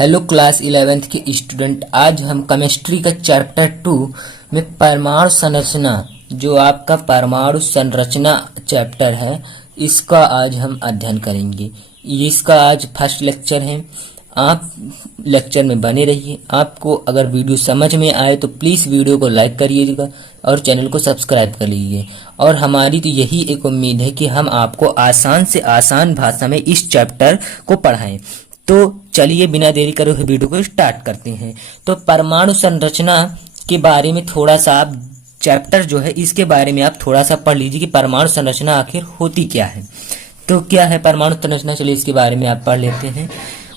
Hello class 11th के student, आज हम केमिस्ट्री का चैप्टर 2 में परमाणु संरचना, जो आपका परमाणु संरचना चैप्टर है, इसका आज हम अध्ययन करेंगे। इसका आज फर्स्ट लेक्चर है। आप लेक्चर में बने रहिए। आपको अगर वीडियो समझ में आए तो प्लीज़ वीडियो को लाइक करिएगा और चैनल को सब्सक्राइब कर लीजिए। और हमारी तो यही एक उम्मीद है कि हम आपको आसान से आसान भाषा में इस चैप्टर को पढ़ाएं। तो चलिए बिना देरी करे हुए वीडियो को स्टार्ट करते हैं। तो परमाणु संरचना के बारे में थोड़ा सा आप चैप्टर जो है इसके बारे में आप थोड़ा सा पढ़ लीजिए कि परमाणु संरचना आखिर होती क्या है। तो क्या है परमाणु संरचना, चलिए इसके बारे में आप पढ़ लेते हैं।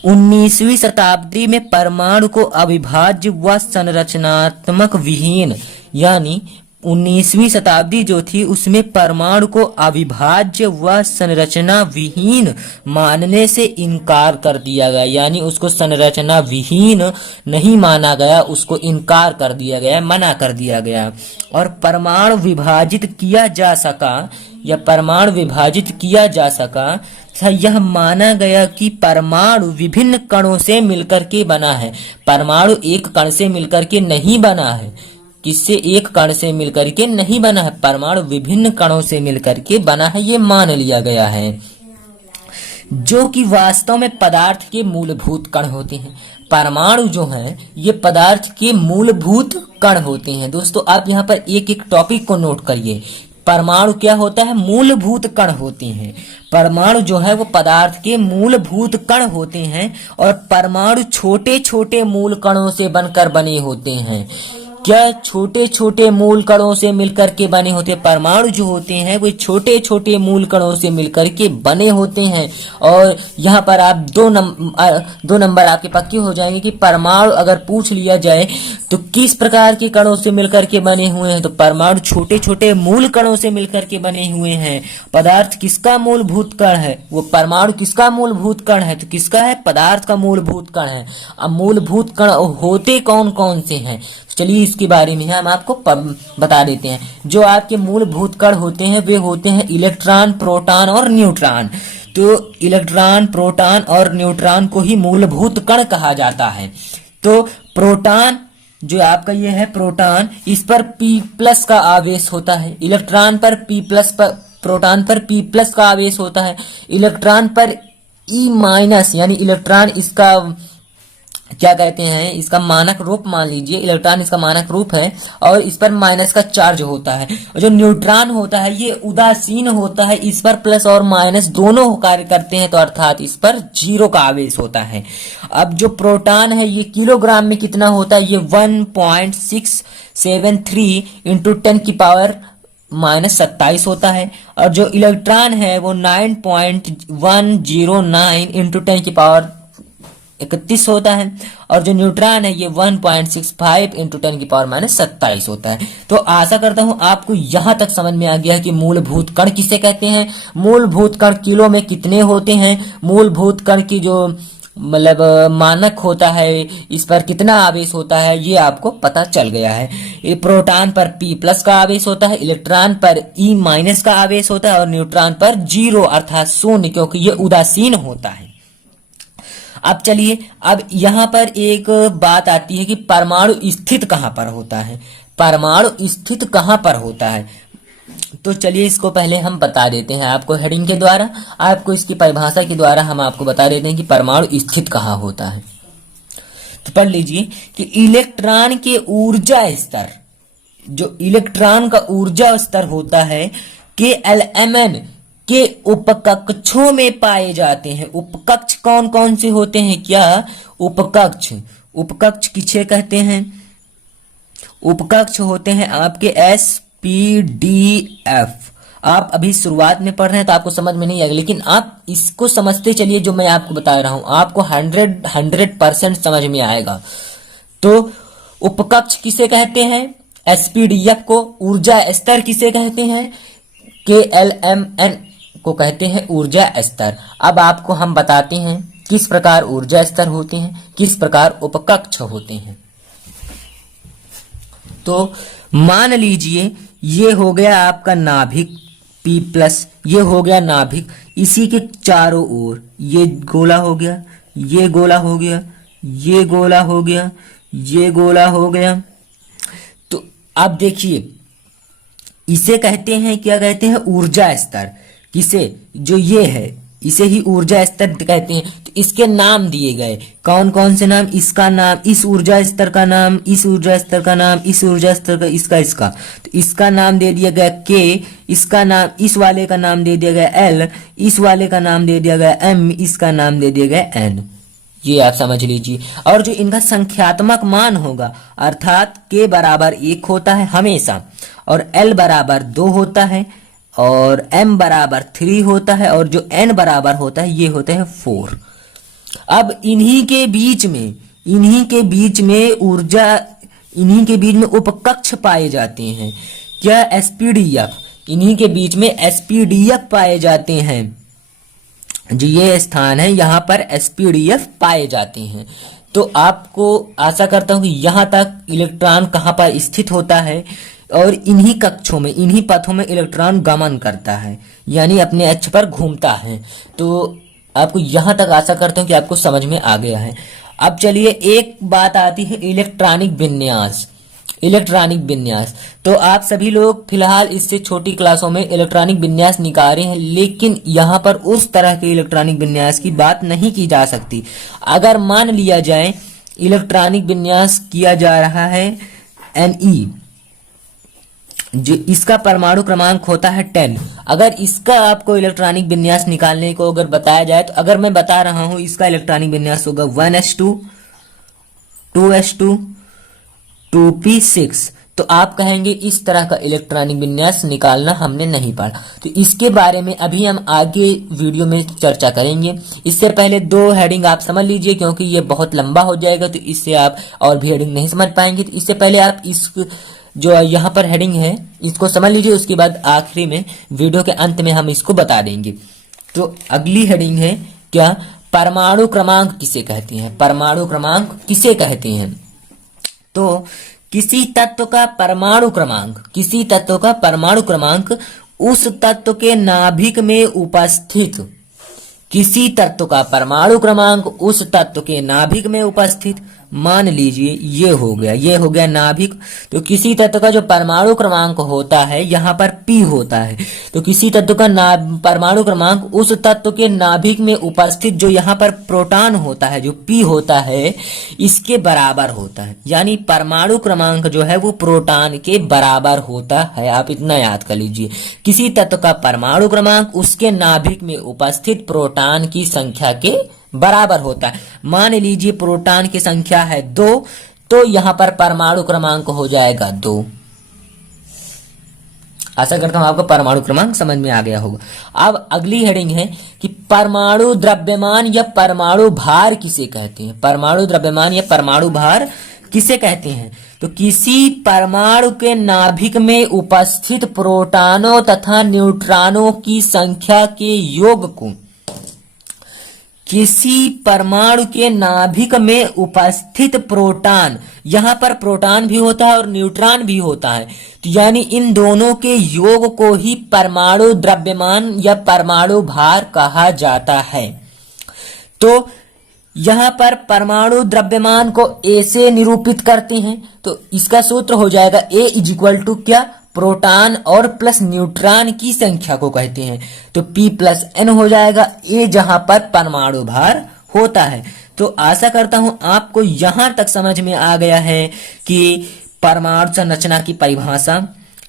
19वीं शताब्दी में परमाणु को अविभाज्य व संरचनात्मक विहीन, यानी 19वीं शताब्दी जो थी उसमें परमाणु को अविभाज्य व संरचना विहीन मानने से इनकार कर दिया गया, यानी उसको संरचना विहीन नहीं माना गया, उसको इनकार कर दिया गया, मना कर दिया गया। और परमाणु विभाजित किया जा सका या परमाणु विभाजित किया जा सका, यह माना गया कि परमाणु विभिन्न कणों से मिलकर के बना है। परमाणु एक कण से मिलकर के नहीं बना है, किससे? एक कण से मिलकर के नहीं बना है, परमाणु विभिन्न कणों से मिलकर के बना है, ये मान लिया गया है। जो कि वास्तव में पदार्थ के मूलभूत कण होते हैं। परमाणु जो है ये पदार्थ के मूलभूत कण होते हैं। दोस्तों आप यहाँ पर एक एक टॉपिक को नोट करिए। परमाणु क्या होता है? मूलभूत कण होते हैं। परमाणु जो है वो पदार्थ के मूलभूत कण होते हैं और परमाणु छोटे छोटे मूल कणों से बनकर बने होते हैं। क्या? छोटे छोटे मूल कणों से मिलकर के बने होते हैं। परमाणु जो होते हैं वो छोटे छोटे मूल कणों से मिलकर के बने होते हैं। और यहाँ पर आप दो नंबर आपके पक्के हो जाएंगे कि परमाणु अगर पूछ लिया जाए तो किस प्रकार के कणों से मिलकर के बने हुए हैं, तो परमाणु छोटे छोटे मूल कणों से मिलकर के बने हुए हैं। पदार्थ किसका मूलभूत कण है? वो परमाणु किसका मूलभूत कण है? तो किसका है? पदार्थ का मूलभूत कण है। अब मूलभूत कण होते कौन कौन से हैं, चलिए इसके बारे में हम आपको बता देते हैं। जो आपके मूलभूत कण होते हैं वे होते हैं इलेक्ट्रॉन, प्रोटॉन और न्यूट्रॉन। तो इलेक्ट्रॉन, प्रोटॉन और न्यूट्रॉन को ही मूलभूत कण कहा जाता है। तो प्रोटॉन जो आपका ये है प्रोटॉन, इस पर P+ का आवेश होता है। इलेक्ट्रॉन पर P+ पर, प्रोटॉन पर P+ का आवेश होता है। इलेक्ट्रॉन पर E- यानी इलेक्ट्रॉन इसका क्या कहते हैं, इसका मानक रूप मान लीजिए, इलेक्ट्रॉन इसका मानक रूप है और इस पर माइनस का चार्ज होता है। और जो न्यूट्रॉन होता है ये उदासीन होता है, इस पर प्लस और माइनस दोनों कार्य करते हैं, तो अर्थात इस पर 0 का आवेश होता है। अब जो प्रोटॉन है ये किलोग्राम में कितना होता है? ये 1.673 × 10⁻⁻27 होता है। और जो इलेक्ट्रॉन है वो 9.109 × 10⁻31 होता है। और जो न्यूट्रॉन है ये 1.65 × 10⁻27 होता है। तो आशा करता हूं आपको यहां तक समझ में आ गया है कि मूलभूत कण किसे कहते हैं, मूलभूत कण किलो में कितने होते हैं, मूलभूत कण की जो मतलब मानक होता है, इस पर कितना आवेश होता है, ये आपको पता चल गया है। ये प्रोटॉन पर P+ का आवेश होता है, इलेक्ट्रॉन पर E- का आवेश होता है और न्यूट्रॉन पर 0 अर्थात 0, क्योंकि ये उदासीन होता है। अब चलिए, अब यहाँ पर एक बात आती है कि परमाणु स्थित कहाँ पर होता है। परमाणु स्थित कहाँ पर होता है, तो चलिए इसको पहले हम बता देते हैं आपको हेडिंग के द्वारा, आपको इसकी परिभाषा के द्वारा हम आपको बता देते हैं कि परमाणु स्थित कहाँ होता है। तो पढ़ लीजिए कि इलेक्ट्रॉन के ऊर्जा स्तर, जो इलेक्ट्रॉन का ऊर्जा स्तर होता है KLMN के उपकक्षों में पाए जाते हैं। उपकक्ष कौन कौन से होते हैं? क्या उपकक्ष? उपकक्ष किसे कहते हैं? उपकक्ष होते हैं आपके SPDF। आप अभी शुरुआत में पढ़ रहे हैं तो आपको समझ में नहीं आएगा, लेकिन आप इसको समझते चलिए, जो मैं आपको बता रहा हूं आपको 100% समझ में आएगा। तो उपकक्ष किसे कहते हैं? SPDF को। ऊर्जा स्तर किसे कहते हैं? KLMN को कहते हैं ऊर्जा स्तर। अब आपको हम बताते हैं किस प्रकार ऊर्जा स्तर होते हैं, किस प्रकार उपकक्ष होते हैं। तो मान लीजिए ये हो गया आपका नाभिक P+, ये हो गया नाभिक, इसी के चारों ओर ये गोला हो गया, ये गोला हो गया, ये गोला हो गया, ये गोला हो गया। तो अब देखिए, इसे कहते हैं, क्या कहते हैं, ऊर्जा स्तर। किसे? जो ये है, इसे ही ऊर्जा स्तर कहते हैं। तो इसके नाम दिए गए, कौन कौन से नाम? इसका नाम, इस ऊर्जा स्तर का नाम, इस ऊर्जा स्तर का नाम, इस ऊर्जा स्तर का, इसका। तो इसका नाम दे दिया गया के, इसका नाम, इस वाले का नाम दे दिया गया एल, इस वाले का नाम दे दिया गया एम, इसका नाम दे दिया गया एन। ये आप समझ लीजिए। और जो इनका संख्यात्मक मान होगा, अर्थात के बराबर 1 होता है हमेशा, और एल बराबर 2 होता है, और m बराबर 3 होता है, और जो n बराबर होता है ये होता है 4। अब इन्हीं के बीच में ऊर्जा, इन्हीं के बीच में उपकक्ष पाए जाते हैं। क्या? एसपीडीएफ। इन्हीं के बीच में एसपीडीएफ पाए जाते हैं। जो ये स्थान है, यहाँ पर एसपीडीएफ पाए जाते हैं। तो आपको आशा करता हूं कि यहाँ तक इलेक्ट्रॉन कहाँ पर स्थित होता है, और इन्हीं कक्षों में, इन्हीं पथों में इलेक्ट्रॉन गमन करता है, यानी अपने अक्ष पर घूमता है। तो आपको यहाँ तक आशा करता हूँ कि आपको समझ में आ गया है। अब चलिए, एक बात आती है इलेक्ट्रॉनिक विन्यास। इलेक्ट्रॉनिक विन्यास, तो आप सभी लोग फिलहाल इससे छोटी क्लासों में इलेक्ट्रॉनिक विन्यास निकाल रहे हैं, लेकिन यहाँ पर उस तरह के इलेक्ट्रॉनिक विन्यास की बात नहीं की जा सकती। अगर मान लिया जाए इलेक्ट्रॉनिक विन्यास किया जा रहा है Ne, जो इसका परमाणु क्रमांक होता है 10। अगर इसका आपको इलेक्ट्रॉनिक विन्यास निकालने को अगर बताया जाए, तो अगर मैं बता रहा हूं इसका इलेक्ट्रॉनिक विन्यास होगा 1s2, 2s2, 2p6, तो आप कहेंगे इस तरह का इलेक्ट्रॉनिक विन्यास निकालना हमने नहीं पढ़ा। तो इसके बारे में अभी हम आगे वीडियो में चर्चा करेंगे। इससे पहले 2 हेडिंग आप समझ लीजिए, क्योंकि ये बहुत लंबा हो जाएगा, तो इससे आप और भी हेडिंग नहीं समझ पाएंगे। तो इससे पहले आप इस जो यहाँ पर हेडिंग है इसको समझ लीजिए, उसके बाद आखिरी में वीडियो के अंत में हम इसको बता देंगे। तो अगली हेडिंग है क्या? परमाणु क्रमांक किसे कहते हैं? परमाणु क्रमांक किसे कहते हैं? तो किसी तत्व का परमाणु क्रमांक, किसी तत्व का परमाणु क्रमांक उस तत्व के नाभिक में उपस्थित, किसी तत्व का परमाणु क्रमांक उस तत्व के नाभिक में उपस्थित, मान लीजिए ये हो गया नाभिक। तो किसी तत्व का जो परमाणु क्रमांक होता है यहाँ पर P होता है। तो किसी तत्व का परमाणु क्रमांक उस तत्व के नाभिक में उपस्थित जो यहाँ पर प्रोटॉन होता है, जो P होता है, इसके बराबर होता है। यानी परमाणु क्रमांक जो है वो प्रोटॉन के बराबर होता है। आप इतना याद कर लीजिए, किसी तत्व का परमाणु क्रमांक उसके नाभिक में उपस्थित प्रोटॉन की संख्या के बराबर होता है। मान लीजिए प्रोटॉन की संख्या है 2, तो यहां पर परमाणु क्रमांक हो जाएगा 2। आशा करता हूं आपको परमाणु क्रमांक समझ में आ गया होगा। अब अगली हेडिंग है कि परमाणु द्रव्यमान या परमाणु भार किसे कहते हैं? परमाणु द्रव्यमान या परमाणु भार किसे कहते हैं? तो किसी परमाणु के नाभिक में उपस्थित प्रोटॉनों तथा न्यूट्रॉनों की संख्या के योग को, किसी परमाणु के नाभिक में उपस्थित प्रोटॉन, यहां पर प्रोटॉन भी होता है और न्यूट्रॉन भी होता है, तो यानी इन दोनों के योग को ही परमाणु द्रव्यमान या परमाणु भार कहा जाता है। तो यहां पर परमाणु द्रव्यमान को A से निरूपित करते हैं, तो इसका सूत्र हो जाएगा A इज इक्वल टू क्या? प्रोटॉन और प्लस न्यूट्रॉन की संख्या को कहते हैं। तो P प्लस N हो जाएगा, A जहां पर परमाणु भार होता है। तो आशा करता हूं आपको यहां तक समझ में आ गया है कि परमाणु संरचना की परिभाषा,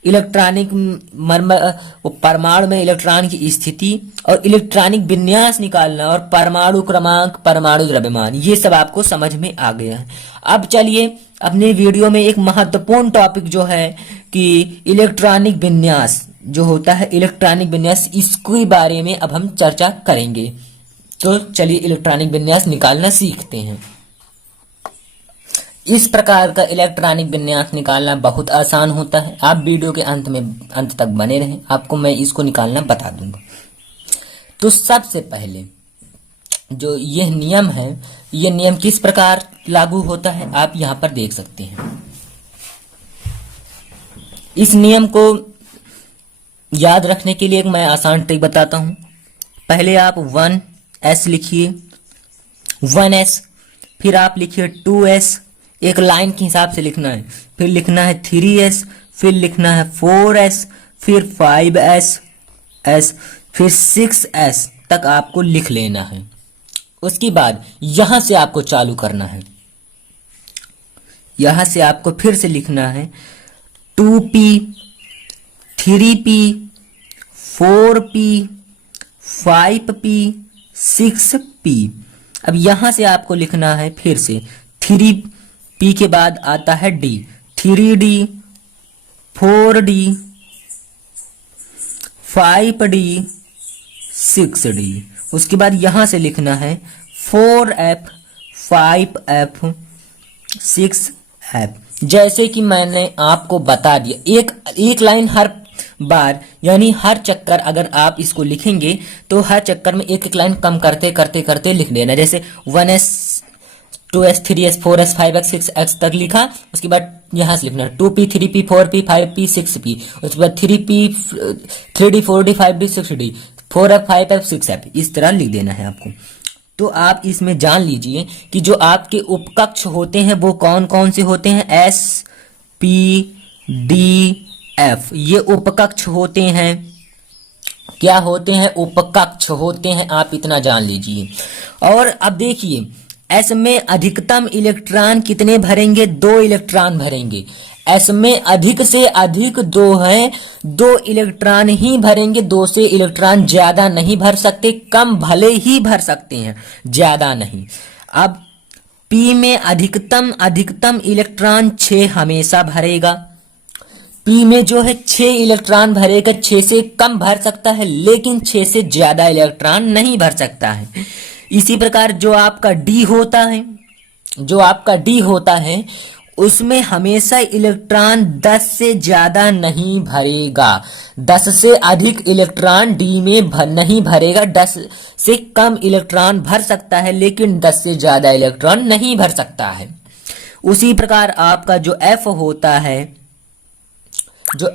इलेक्ट्रॉनिक परमाणु में इलेक्ट्रॉन की स्थिति और इलेक्ट्रॉनिक विन्यास निकालना और परमाणु क्रमांक, परमाणु द्रव्यमान, ये सब आपको समझ में आ गया है। अब चलिए अपने वीडियो में एक महत्वपूर्ण टॉपिक जो है कि इलेक्ट्रॉनिक विन्यास जो होता है, इलेक्ट्रॉनिक विन्यास, इसके बारे में अब हम चर्चा करेंगे। तो चलिए इलेक्ट्रॉनिक विन्यास निकालना सीखते हैं। इस प्रकार का इलेक्ट्रॉनिक विन्यास निकालना बहुत आसान होता है। आप वीडियो के अंत तक बने रहें, आपको मैं इसको निकालना बता दूंगा। तो सबसे पहले जो यह नियम है, यह नियम किस प्रकार लागू होता है आप यहां पर देख सकते हैं। इस नियम को याद रखने के लिए एक मैं आसान ट्रिक बताता हूं। पहले आप 1s लिखिए, 1s, फिर आप लिखिए 2s, एक लाइन के हिसाब से लिखना है, फिर लिखना है 3s, फिर लिखना है 4s, फिर 5s, फिर 6s तक आपको लिख लेना है। उसके बाद यहां से आपको चालू करना है, यहां से आपको फिर से लिखना है 2p, 3p, 4p, 5p, 6p। अब यहां से आपको लिखना है फिर से 3p के बाद आता है d, 3d, 4d, 5d, 6d। उसके बाद यहां से लिखना है 4f, 5f, 6f। जैसे कि मैंने आपको बता दिया, एक लाइन हर बार यानी हर चक्कर अगर आप इसको लिखेंगे तो हर चक्कर में एक एक लाइन कम करते करते करते लिख देना। जैसे 1s, 2s, 3s, 4s, 5x, 6x तक लिखा, उसके बाद यहां से लिखना 2p, 3p, 4p, 5p, 6p, उसके बाद 3p, 3d, 4d, 5d, 6d, 4f, 5f, 6f, इस तरह लिख देना है आपको। तो आप इसमें जान लीजिए कि जो आपके उपकक्ष होते हैं वो कौन कौन से होते हैं, S, P, D, F, ये उपकक्ष होते हैं। क्या होते हैं? उपकक्ष होते हैं, आप इतना जान लीजिए। और अब देखिए S में अधिकतम इलेक्ट्रॉन कितने भरेंगे? 2 इलेक्ट्रॉन भरेंगे। S में अधिक से अधिक 2 हैं, 2 इलेक्ट्रॉन ही भरेंगे, 2 से इलेक्ट्रॉन ज्यादा नहीं भर सकते, कम भले ही भर सकते हैं, ज्यादा नहीं। अब P में अधिकतम इलेक्ट्रॉन 6 हमेशा भरेगा। P में जो है 6 इलेक्ट्रॉन भरेगा, 6 से कम भर सकता है लेकिन 6 से ज्यादा इलेक्ट्रॉन नहीं भर सकता है। इसी प्रकार जो आपका D होता है उसमें हमेशा इलेक्ट्रॉन 10 से ज्यादा नहीं भरेगा, 10 से अधिक इलेक्ट्रॉन D में नहीं भरेगा, 10 से कम इलेक्ट्रॉन भर सकता है लेकिन 10 से ज्यादा इलेक्ट्रॉन नहीं भर सकता है। उसी प्रकार आपका जो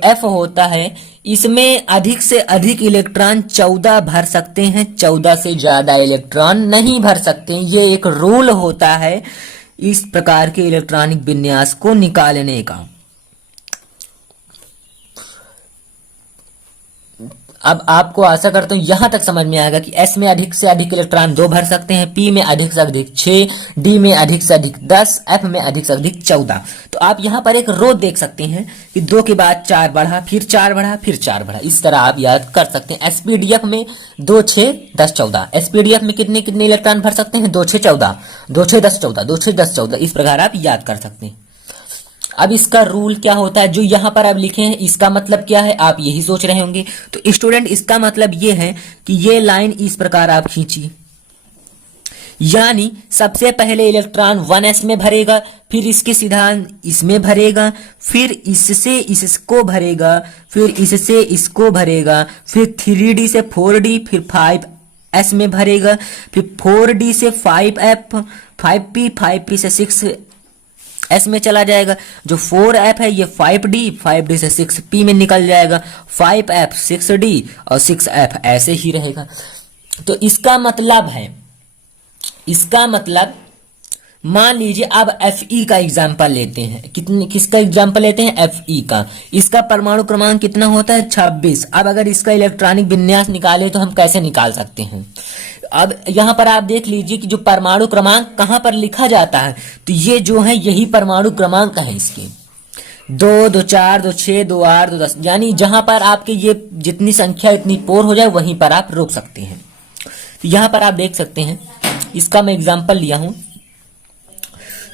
F होता है इसमें अधिक से अधिक इलेक्ट्रॉन 14 भर सकते हैं, 14 से ज्यादा इलेक्ट्रॉन नहीं भर सकते। ये एक रूल होता है इस प्रकार के इलेक्ट्रॉनिक विन्यास को निकालने का। अब आपको आशा करता हूं यहां तक समझ में आएगा कि S में अधिक से अधिक इलेक्ट्रॉन 2 भर सकते हैं, P में अधिक से अधिक 6, D में अधिक से अधिक 10, F में अधिक से अधिक 14। तो आप यहां पर एक रो देख सकते हैं कि 2 के बाद 4 बढ़ा, फिर 4 बढ़ा, फिर 4 बढ़ा, इस तरह आप याद कर सकते हैं। SPDF में 2, 6, 10, 14। SPDF में कितने कितने इलेक्ट्रॉन भर सकते हैं? 2, 6, 14, 2, 6, 10, 14, 2, 6, 10, 14, इस प्रकार आप याद कर सकते हैं। अब इसका रूल क्या होता है जो यहां पर आप लिखे हैं, इसका मतलब क्या है आप यही सोच रहे होंगे। तो स्टूडेंट इसका मतलब ये है कि ये लाइन इस प्रकार आप खींचिए, यानी सबसे पहले इलेक्ट्रॉन 1s में भरेगा, फिर इसके सीधा इसमें भरेगा, फिर इससे इसको भरेगा, फिर इससे इसको भरेगा, फिर 3d से 4d, फिर 5s में भरेगा, फिर 4d से 5f, 5p, 5p से 6s में चला जाएगा। जो 4f है ये 5d से 6p में निकल जाएगा, 5f 6d और 6f ऐसे ही रहेगा। तो इसका मतलब मान लीजिए अब Fe का एग्जाम्पल लेते हैं। किसका एग्जाम्पल लेते हैं? Fe का। इसका परमाणु क्रमांक कितना होता है? 26। अब अगर इसका इलेक्ट्रॉनिक विन्यास निकाले तो हम कैसे निकाल सकते हैं? अब यहां पर आप देख लीजिए कि जो परमाणु क्रमांक कहां पर लिखा जाता है, तो ये जो है यही परमाणु क्रमांक है इसके। 2, 2, 4, 2, 6, 2, 8, 2, 10, यानी जहां पर आपके ये जितनी संख्या इतनी पोर हो जाए वहीं पर आप रोक सकते हैं। तो यहां पर आप देख सकते हैं, इसका मैं एग्जाम्पल लिया हूं।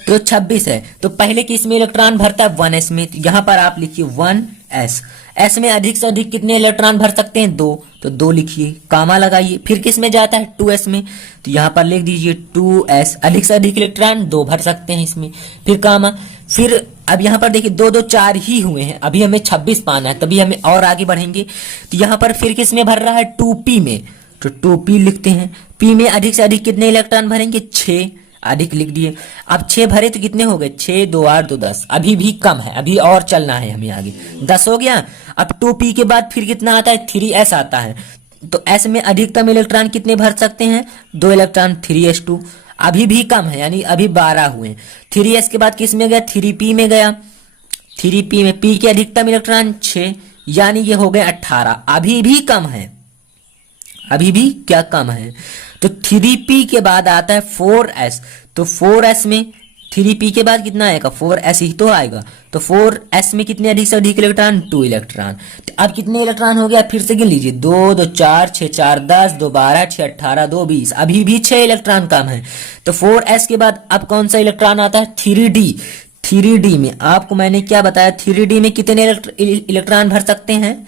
तो 26 है, तो पहले किस में इलेक्ट्रॉन भरता है? 1s में। तो यहां पर आप लिखिए 1s। S में अधिक से अधिक कितने इलेक्ट्रॉन भर सकते हैं? 2, तो 2 लिखिए, कामा लगाइए। फिर किस में जाता है? 2s में, तो यहां पर लिख दीजिए 2s। अधिक से अधिक इलेक्ट्रॉन 2 भर सकते हैं इसमें, फिर कामा। फिर अब यहां पर देखिए 2, 2, 4 ही हुए हैं, अभी हमें 26 पाना है, तभी हमें और आगे बढ़ेंगे। तो यहां पर फिर किस में भर रहा है? 2p में, तो 2p लिखते हैं। p में अधिक से अधिक कितने इलेक्ट्रॉन भरेंगे? 6, अधिक लिख दिए। अब 6 भरे तो कितने हो गए? 6, 2, 8, 2, 10। अभी भी कम है, अभी और चलना है हमें आगे। 10 हो गया। अब 2p के बाद फिर कितना आता है? 3s आता है। तो s में अधिकतम इलेक्ट्रॉन कितने भर सकते हैं? 2 इलेक्ट्रॉन, 3s2। अभी भी कम है, यानी अभी 12 हुए। 3s के बाद किस में गया, 3p में गया। 3p में p के अधिकतम इलेक्ट्रॉन 6, यानी ये हो गए 18, अभी भी कम है, अभी भी क्या कम है। तो 3p के बाद आता है 4s, तो 4s में 3p के बाद कितना आएगा, 4s ही तो आएगा। तो 4s में कितने अधिक से अधिक इलेक्ट्रॉन, 2 इलेक्ट्रॉन। तो अब कितने इलेक्ट्रॉन हो गया, फिर से गिन लीजिए, 2 2 4 6 4 10 2 12 6 18 2 20, अभी भी 6 इलेक्ट्रॉन कम है। तो 4s के बाद अब कौन सा इलेक्ट्रॉन आता है, 3d। 3d में आपको मैंने क्या बताया, 3d में कितने इलेक्ट्रॉन भर सकते हैं,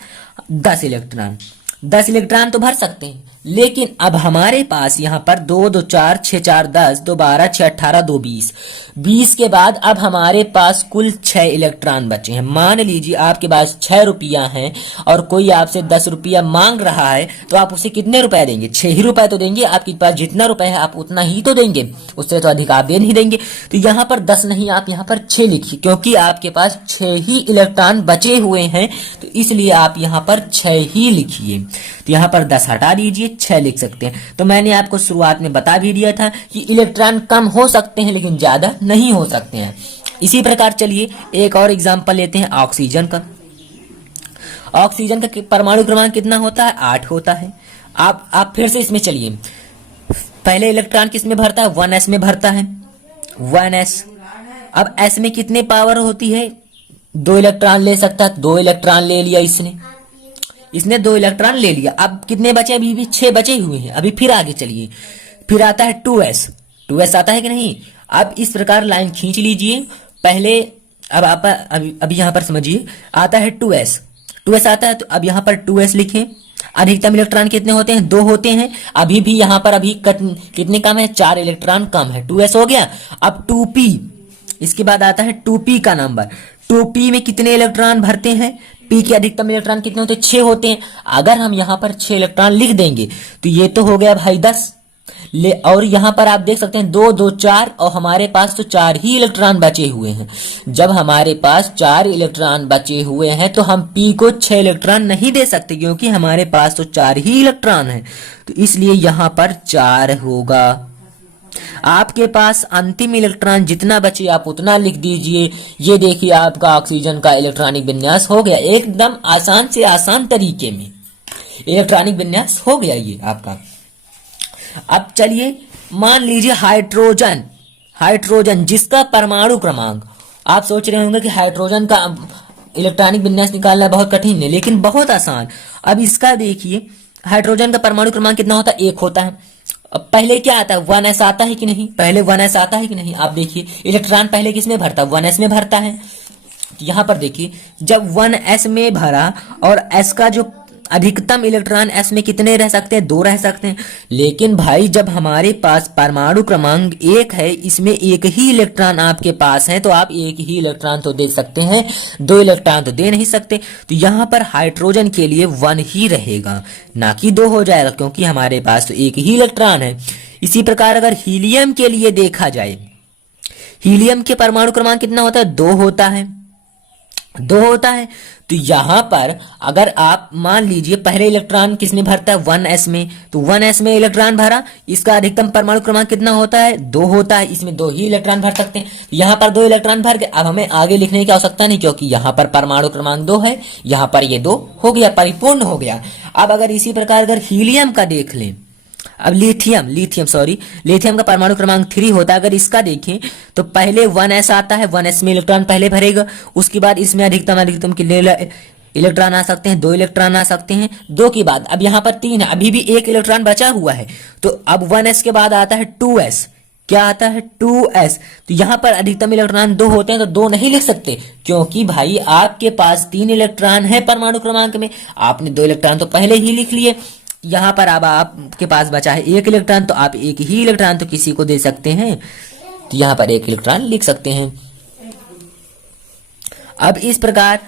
10 इलेक्ट्रॉन। 10 इलेक्ट्रॉन तो भर सकते हैं, लेकिन अब हमारे पास यहाँ पर 2 2 4 6 4 10 2 12 6 18 2 20, 20 के बाद अब हमारे पास कुल 6 इलेक्ट्रॉन बचे हैं। मान लीजिए आपके पास 6 रुपया है और कोई आपसे 10 रुपया मांग रहा है, तो आप उसे कितने रुपए देंगे, 6 ही रुपए तो देंगे। आपके पास जितना रुपए है आप उतना ही तो देंगे, उससे तो अधिक आप दे नहीं देंगे। तो यहाँ पर 10 नहीं, आप यहाँ पर 6 लिखिए, क्योंकि आपके पास 6 ही इलेक्ट्रॉन बचे हुए हैं, तो इसलिए आप यहाँ पर 6 ही लिखिए। तो यहाँ पर 10 हटा दीजिए, 6 लिख सकते हैं। तो मैंने आपको शुरुआत में बता भी दिया था कि इलेक्ट्रॉन कम हो सकते हैं लेकिन ज्यादा नहीं हो सकते हैं। इसी प्रकार चलिए एक और एग्जांपल लेते हैं ऑक्सीजन का। ऑक्सीजन का परमाणु क्रमांक कितना होता है, 8 होता है। आप फिर से इसमें चलिए, पहले इलेक्ट्रॉन किस में भरता है, 1s में भरता है, 1s। अब s में कितने पावर होती है, 2 इलेक्ट्रॉन ले सकता है, 2 इलेक्ट्रॉन ले लिया इसने 2 इलेक्ट्रॉन ले लिया। अब कितने बचे, अभी भी 6 बचे हुए हैं। अभी फिर आगे चलिए, फिर आता है 2s आता है कि नहीं। अब इस प्रकार लाइन खींच लीजिए पहले। अब आप अभी यहाँ पर समझिए, आता है 2s आता है, तो अब यहाँ पर 2s लिखें। अधिकतम इलेक्ट्रॉन कितने होते हैं, 2 होते हैं। अभी भी यहाँ पर अभी कितने कम है, 4 इलेक्ट्रॉन कम है, 2s हो गया। अब 2p, इसके बाद आता है 2p का नंबर। 2p में कितने इलेक्ट्रॉन भरते हैं, p के अधिकतम इलेक्ट्रॉन कितने होते हैं, 6 होते हैं। अगर हम यहाँ पर 6 इलेक्ट्रॉन लिख देंगे तो ये तो हो गया भाई 10 ले, और यहाँ पर आप देख सकते हैं 2 2 4, और हमारे पास तो 4 ही इलेक्ट्रॉन बचे हुए हैं। जब हमारे पास 4 इलेक्ट्रॉन बचे हुए हैं तो हम p को 6 इलेक्ट्रॉन नहीं दे सकते, क्योंकि हमारे पास तो 4 ही इलेक्ट्रॉन है, तो इसलिए यहाँ पर 4 होगा। आपके पास अंतिम इलेक्ट्रॉन जितना बचे आप उतना लिख दीजिए। ये देखिए आपका ऑक्सीजन का इलेक्ट्रॉनिक विन्यास हो गया, एकदम आसान से आसान तरीके में इलेक्ट्रॉनिक विन्यास हो गया ये आपका। अब चलिए मान लीजिए हाइड्रोजन जिसका परमाणु क्रमांक, आप सोच रहे होंगे कि हाइड्रोजन का इलेक्ट्रॉनिक विन्यास निकालना बहुत कठिन है, लेकिन बहुत आसान। अब इसका देखिए, हाइड्रोजन का परमाणु क्रमांक कितना होता है, 1 होता है। अब पहले क्या आता है, 1s आता है कि नहीं, पहले 1s आता है कि नहीं। आप देखिए इलेक्ट्रॉन पहले किस में भरता है, 1s में भरता है। तो यहाँ पर देखिए जब 1s में भरा और s का जो अधिकतम इलेक्ट्रॉन s में कितने रह सकते हैं, 2 रह सकते हैं। लेकिन भाई जब हमारे पास परमाणु क्रमांक 1 है, इसमें 1 ही इलेक्ट्रॉन आपके पास है, तो आप 1 ही इलेक्ट्रॉन तो दे सकते हैं, 2 इलेक्ट्रॉन तो दे नहीं सकते। तो यहाँ पर हाइड्रोजन के लिए 1 ही रहेगा, ना कि 2 हो जाएगा, क्योंकि हमारे पास तो 1 ही इलेक्ट्रॉन है। इसी प्रकार अगर हीलियम के लिए देखा जाए, हीलियम के परमाणु क्रमांक कितना होता है, 2 होता है, 2 होता है। तो यहां पर अगर आप मान लीजिए पहले इलेक्ट्रॉन किसमें भरता है, 1s में, तो 1s में इलेक्ट्रॉन भरा, इसका अधिकतम परमाणु क्रमांक कितना होता है, 2 होता है। इसमें 2 ही इलेक्ट्रॉन भर सकते हैं। यहां पर 2 इलेक्ट्रॉन भर गए, अब हमें आगे लिखने की आवश्यकता नहीं, क्योंकि यहां पर परमाणु क्रमांक 2 है, यहां पर ये 2 हो गया, परिपूर्ण हो गया। अब अगर इसी प्रकार अगर हीलियम का देख लें, अब लिथियम का परमाणु क्रमांक 3 होता है। अगर इसका देखें तो पहले 1s आता है, 1s में इलेक्ट्रॉन पहले भरेगा, उसके बाद इसमें अधिकतम के इलेक्ट्रॉन आ सकते हैं, 2 इलेक्ट्रॉन आ सकते हैं। 2 के बाद अब यहाँ पर 3 है, अभी भी 1 इलेक्ट्रॉन बचा हुआ है। तो अब 1s के बाद आता है 2s, क्या आता है, 2s। तो यहाँ पर अधिकतम इलेक्ट्रॉन 2 होते हैं, तो 2 नहीं लिख सकते, क्योंकि भाई आपके पास 3 इलेक्ट्रॉन है परमाणु क्रमांक में, आपने 2 इलेक्ट्रॉन तो पहले ही लिख लिए। यहाँ पर अब आपके पास बचा है 1 इलेक्ट्रॉन, तो आप 1 ही इलेक्ट्रॉन तो किसी को दे सकते हैं, तो यहाँ पर 1 इलेक्ट्रॉन लिख सकते हैं। अब इस प्रकार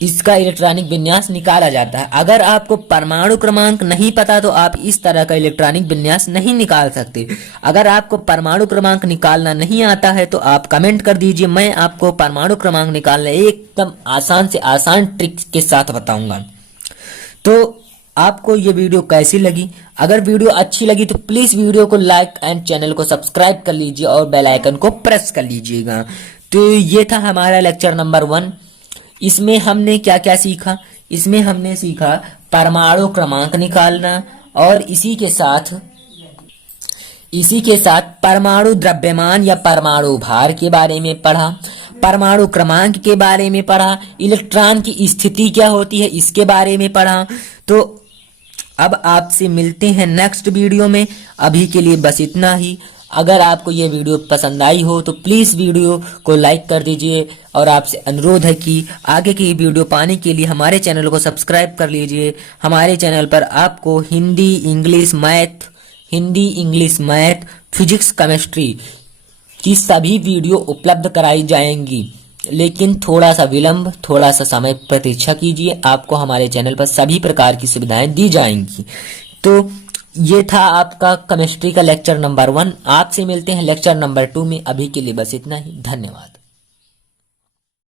इसका इलेक्ट्रॉनिक विन्यास निकाला जाता है। अगर आपको परमाणु क्रमांक नहीं पता तो आप इस तरह का इलेक्ट्रॉनिक विन्यास नहीं निकाल सकते। अगर आपको परमाणु क्रमांक निकालना नहीं आता है तो आप कमेंट कर दीजिए, मैं आपको परमाणु क्रमांक निकालना एकदम आसान से आसान ट्रिक के साथ बताऊंगा। तो आपको ये वीडियो कैसी लगी? अगर वीडियो अच्छी लगी तो प्लीज वीडियो को लाइक एंड चैनल को सब्सक्राइब कर लीजिए और बेल आइकन को प्रेस कर लीजिएगा। तो ये था हमारा लेक्चर नंबर 1। इसमें हमने क्या क्या सीखा? इसमें हमने सीखा परमाणु क्रमांक निकालना और इसी के साथ परमाणु द्रव्यमान या परमाणु भार के बारे में पढ़ा, परमाणु क्रमांक के बारे में पढ़ा, इलेक्ट्रॉन की स्थिति क्या होती है इसके बारे में पढ़ा। तो अब आपसे मिलते हैं नेक्स्ट वीडियो में। अभी के लिए बस इतना ही। अगर आपको ये वीडियो पसंद आई हो तो प्लीज़ वीडियो को लाइक कर दीजिए और आपसे अनुरोध है कि आगे की वीडियो पाने के लिए हमारे चैनल को सब्सक्राइब कर लीजिए। हमारे चैनल पर आपको Hindi, English, math, physics, chemistry की सभी वीडियो उपलब्ध कराई जाएंगी, लेकिन थोड़ा सा विलंब, थोड़ा सा समय प्रतीक्षा कीजिए, आपको हमारे चैनल पर सभी प्रकार की सुविधाएं दी जाएंगी। तो ये था आपका केमिस्ट्री का लेक्चर नंबर 1। आपसे मिलते हैं लेक्चर नंबर 2 में। अभी के लिए बस इतना ही। धन्यवाद।